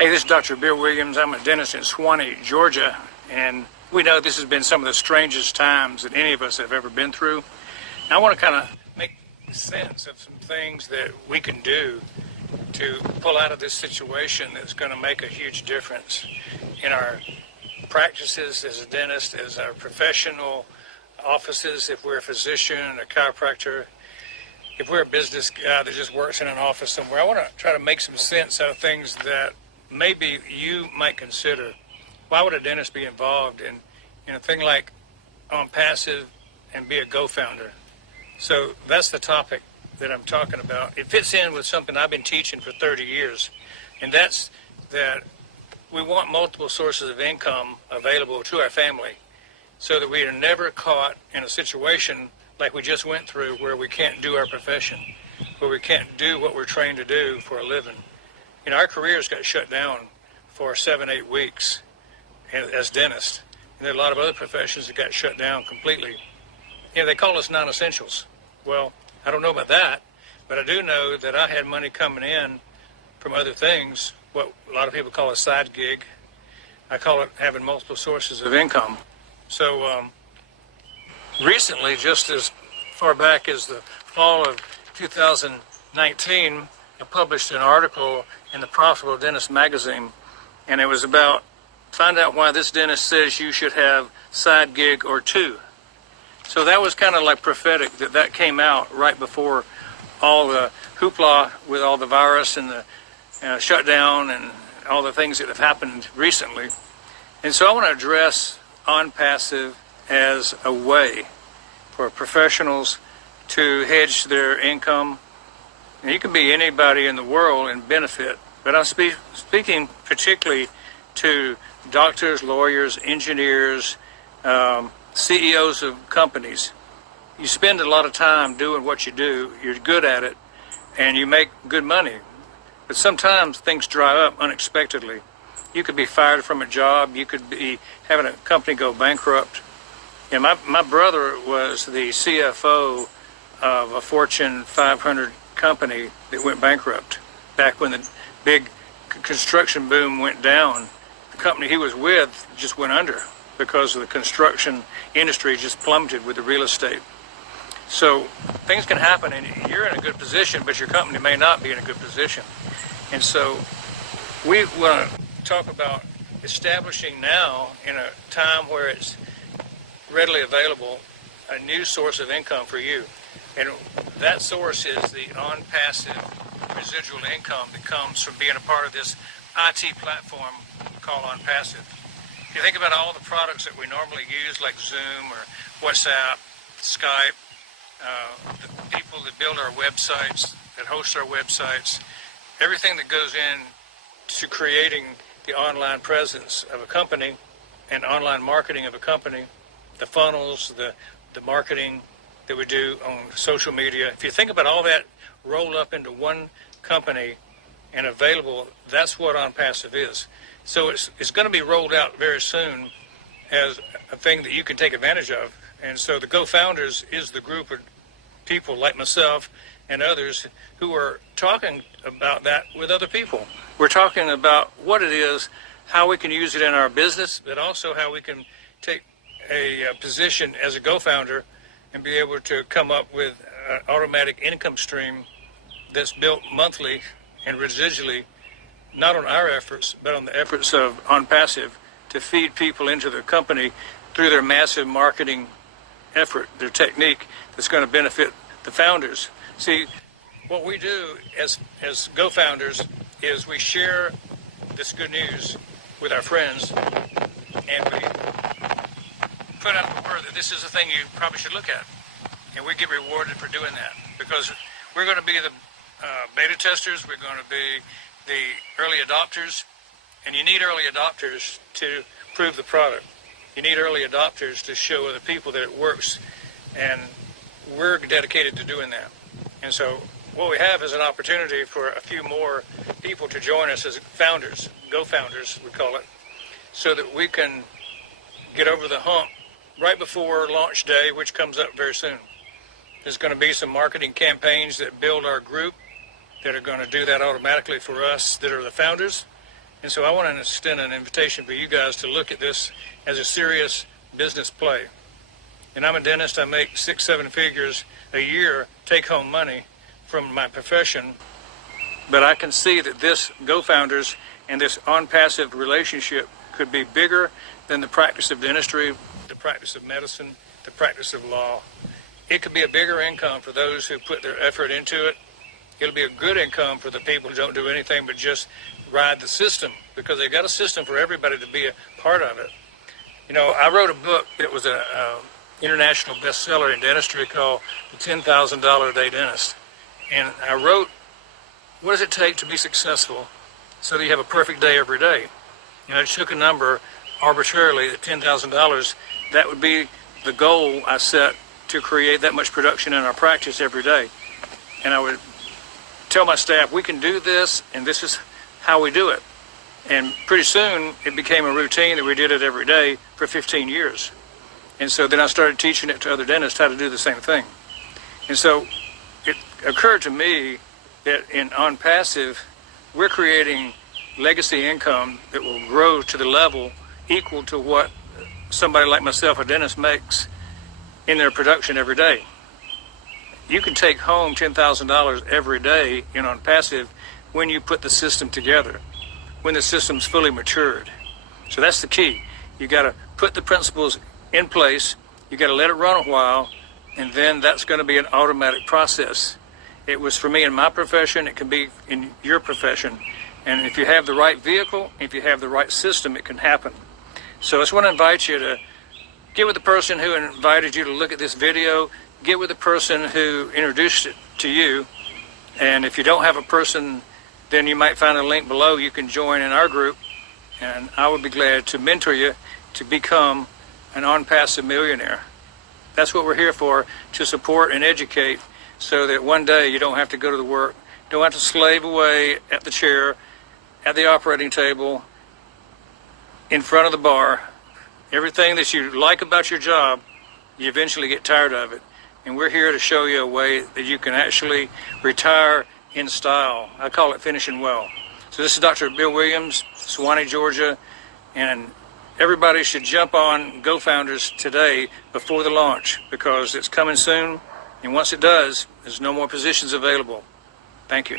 Hey, this is Dr. Bill Williams. I'm a dentist in Swanee, Georgia, and we know this has been some of the strangest times that any of us have ever been through. And I want to kind of make sense of some things that we can do to pull out of this situation that's going to make a huge difference in our practices as a dentist, as our professional offices, if we're a physician, a chiropractor, if we're a business guy that just works in an office somewhere. I want to try to make some sense out of things that maybe you might consider. Why would a dentist be involved in a thing like ONPASSIVE and be a GoFounder? So that's the topic that I'm talking about. It fits in with something I've been teaching for 30 years, and that's that we want multiple sources of income available to our family so that we are never caught in a situation like we just went through where we can't do our profession, where we can't do what we're trained to do for a living. You know, our careers got shut down for 7-8 weeks as dentists, and there are a lot of other professions that got shut down completely. You know, they call us non-essentials. Well, I don't know about that, but I do know that I had money coming in from other things, what a lot of people call a side gig. I call it having multiple sources of income. So recently, just as far back as the fall of 2019, I published an article in the Profitable Dentist magazine, and it was about find out why this dentist says you should have side gig or two. So that was kind of like prophetic that came out right before all the hoopla with all the virus and the shutdown and all the things that have happened recently. And so I want to address ONPASSIVE as a way for professionals to hedge their income. And you can be anybody in the world and benefit, but I'm speaking particularly to doctors, lawyers, engineers, CEOs of companies. You spend a lot of time doing what you do, you're good at it, and you make good money. But sometimes things dry up unexpectedly. You could be fired from a job, you could be having a company go bankrupt. And my brother was the CFO of a Fortune 500 company that went bankrupt back when the big construction boom went down. The company he was with just went under because of the construction industry just plummeted with the real estate. So things can happen, and you're in a good position, but your company may not be in a good position. And so we want to talk about establishing now, in a time where it's readily available, a new source of income for you. And that source is the ONPASSIVE residual income that comes from being a part of this IT platform called ONPASSIVE. If you think about all the products that we normally use, like Zoom or WhatsApp, Skype, the people that build our websites, that host our websites, everything that goes in to creating the online presence of a company and online marketing of a company, the funnels, the marketing that we do on social media. If you think about all that rolled up into one company and available, that's what ONPASSIVE is. So it's going to be rolled out very soon as a thing that you can take advantage of. And so the GoFounders is the group of people like myself and others who are talking about that with other people. We're talking about what it is, how we can use it in our business, but also how we can take a position as a GoFounder and be able to come up with an automatic income stream that's built monthly and residually, not on our efforts, but on the efforts of ONPASSIVE to feed people into the company through their massive marketing effort, their technique that's going to benefit the founders. See, what we do as GoFounders is we share this good news with our friends, and we put out the word that this is a thing you probably should look at. And we get rewarded for doing that because we're going to be the beta testers, we're going to be the early adopters, and you need early adopters to prove the product. You need early adopters to show other people that it works, and we're dedicated to doing that. And so what we have is an opportunity for a few more people to join us as founders, GoFounders we call it, so that we can get over the hump right before launch day, which comes up very soon. There's going to be some marketing campaigns that build our group that are going to do that automatically for us that are the founders. And so I want to extend an invitation for you guys to look at this as a serious business play. And I'm a dentist. I make 6-7 figures a year, take-home money from my profession. But I can see that this GoFounders and this ONPASSIVE relationship could be bigger than the practice of dentistry, the practice of medicine, the practice of law. It could be a bigger income for those who put their effort into it. It'll be a good income for the people who don't do anything but just ride the system, because they've got a system for everybody to be a part of it. You know, I wrote a book that was an international bestseller in dentistry called The $10,000 a Day Dentist. And I wrote, what does it take to be successful so that you have a perfect day every day? You know, I took a number arbitrarily at $10,000. That would be the goal I set to create that much production in our practice every day. And I would tell my staff, we can do this, and this is how we do it. And pretty soon it became a routine that we did it every day for 15 years. And so then I started teaching it to other dentists how to do the same thing. And so it occurred to me that in ONPASSIVE, we're creating legacy income that will grow to the level equal to what somebody like myself, a dentist, makes in their production every day. You can take home $10,000 every day in ONPASSIVE when you put the system together, when the system's fully matured. So that's the key. You got to put the principles in place, you got to let it run a while, and then that's going to be an automatic process. It was for me in my profession, it can be in your profession. And if you have the right vehicle, if you have the right system, it can happen. So I just want to invite you to get with the person who invited you to look at this video, get with the person who introduced it to you, and if you don't have a person, then you might find a link below. You can join in our group, and I would be glad to mentor you to become an ONPASSIVE millionaire. That's what we're here for, to support and educate so that one day you don't have to go to the work, don't have to slave away at the chair, at the operating table, in front of the bar. Everything that you like about your job, you eventually get tired of it. And we're here to show you a way that you can actually retire in style. I call it finishing well. So this is Dr. Bill Williams, Suwanee, Georgia, and everybody should jump on GoFounders today before the launch, because it's coming soon, and once it does, there's no more positions available. Thank you.